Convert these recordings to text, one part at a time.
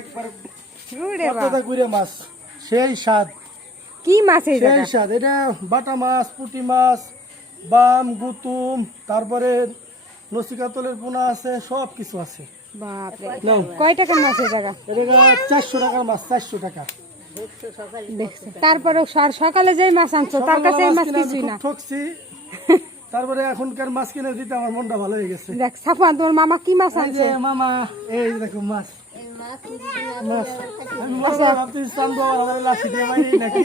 একবার ওরে বাবা, কতটা করে মাছ, সেই স্বাদ, কি মাছ এই সেই জায়গা? স্বাদ। এটা বাটা মাছ, পুঁটি মাছ, বাম, গুতুম, তারপরে নসিকাতলের পোনা আছে, সব কিছু আছে। বাপরে, নাও। কয় টাকার মাছ এই জায়গা? এটা 400 টাকার মাছ, 400 টাকা। দেখছো, তারপরে সকালে যেই মাছ আনছো তার কাছে এই মাছ সকালবেলা মাছ কিনে কিছুই আমি না। খুব ঠকছি, তারপরে এখনকার মাছ কিনে দিতে আমার মনটা ভালো হয়ে গেছে। দেখ সাফান, তোমার মামা কি মাছ এই আনছে? যে মামা, এই দেখো মাছ, মাছ। আমি মনে করে ভাবতেছি চান্দু আবার আমার লাঠি দিয়ে মারি নাকি।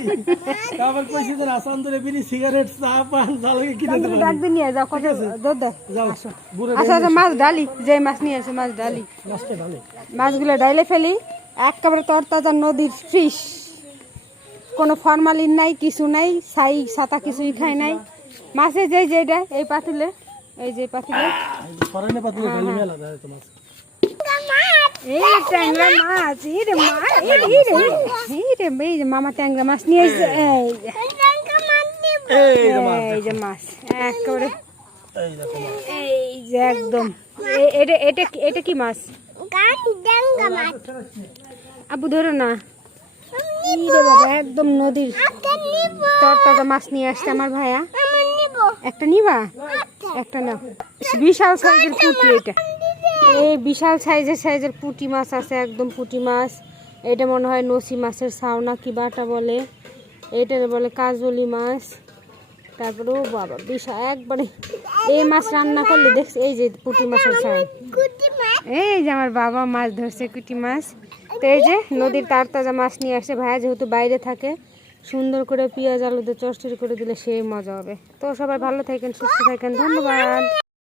তারপর কইছি যে না, চান্দুরে বিড়ি, সিগারেট, চা, পান যা লাগে কিনে চান্দুরে দেবো। ডাক দিয়ে নিয়ে যাও, কত দুধ দেয়। যাও, বুড়ো আচ্ছা আচ্ছা, মাছ ডালি, যে মাছ নিয়ে আসে মাছ ডালি, মাছটা ভালো। মাছগুলো ডাইলে ফেলি, একেবারে তরতাজা নদীর ফিশ, কোনো ফরমালিন নাই, কিছু নাই, ছাই ছাতা কিছুই খাই নাই। মাছে যেই যেটা এই পাতিলে, এই যে পাতিলে ফরেনে পাতলে ভালো মেলা যায় তো মাছ। এই ট্যাংরা মাছ, এই রে মা, এই যে মামা ট্যাংরা মাছ নিয়ে এসেছে, এই যে মাছ, এই যে মাছ একেবারে, এই দেখো মাছ। এই যে একদম, এটা এটা এটা কি মাছ? আবু ধরো না, এই রে বাবা, একদম নদীর তরতাজা মাছ নিয়ে আসছে আমার ভাইয়া। একটা নিবা? একটা নাও। বিশাল সাইজের পুঁটি, এটা এই বিশাল সাইজের পুঁটি মাছ আছে, একদম পুঁটি মাছ। এটা মনে হয় নসি মাছের ছাওনা কি বাটা বলে, এটা বলে কাজলি মাছ। তারপরে ও বাবা, বিশাল একবারে, এই মাছ রান্না করলে দেখছি, এই যে পুঁটি মাছের ছাই, এই যে আমার বাবা মাছ ধরছে কুটি মাছ। তো এই যে নদীর তাজা মাছ নিয়ে আসছে ভাইয়া, যেহেতু বাইরে থাকে, সুন্দর করে পেঁয়াজ আলু দিয়ে চচ্চড়ি করে দিলে সেই মজা হবে। তো সবাই ভালো থাকেন, সুস্থ থাকেন, ধন্যবাদ।